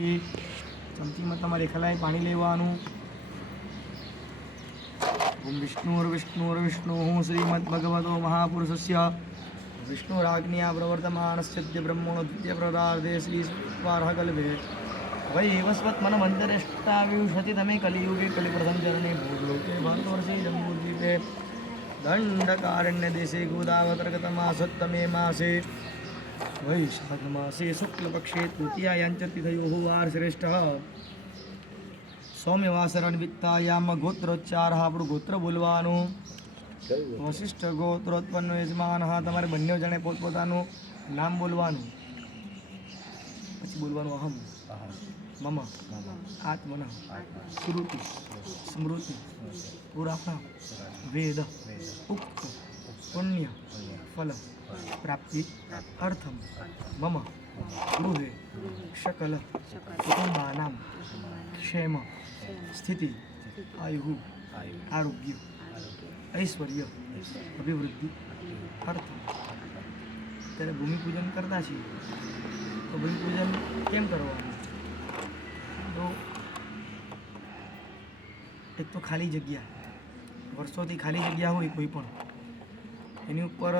ચમચીમાં તમારે ખલાઈ પાણી લેવાનું. ઓમ વિષ્ણુર્વિષ્ણુર્વિષ્ણુઃ શ્રીમદ્ભગવતો મહાપુરુષસ્ય વિષ્ણુરાજ્ઞયા પ્રવર્તમાનસ્ય બ્રહ્મણો દ્વિતીય પ્રદાર્ધે શ્રી વાર્હકલ્પે વૈવસ્વત્મનમંતરેષ્ટાવિંશતિતમે કલિયુગે કલિપ્રસંચરણે ભૂલોકે ભારતવર્ષે જમ્બૂદ્વીપે દંડકારણ્યદેશે ગોદાવતર્ગતમાસત્તમે માસે વૈશાખમાસે શુક્લપક્ષે તૃતીયાયાંચ તિથયોઃ વાર શ્રેષ્ઠ. સૌમ્યવાસરણવિત્તાયામ ગોત્રોચ્ચાર. આપણું ગોત્ર બોલવાનું. વશિષ્ઠ ગોત્રોત્પન્ન યજમાન. તમારે બંને જણે પોતપોતાનું નામ બોલવાનું. પછી બોલવાનું અહમ, મમ, આત્મન, શ્રુતિ, સ્મૃતિ, પુરાણ, વેદ, ઉક્ત, પુણ્ય, ફલ, પ્રાપ્તિ, અર્થમ, મમ, ગૃહે, શકલ, કુટુંબાનામ, ક્ષેમ, સ્થિતિ, આયુ, આરોગ્ય, ઐશ્વર્ય, અભિવૃદ્ધિ, અર્થ. ત્યારે ભૂમિપૂજન કરતા છીએ તો ભૂમિપૂજન કેમ કરવાનું? તો એક તો ખાલી જગ્યા, વર્ષોથી ખાલી જગ્યા હોય કોઈ પણ, એની ઉપર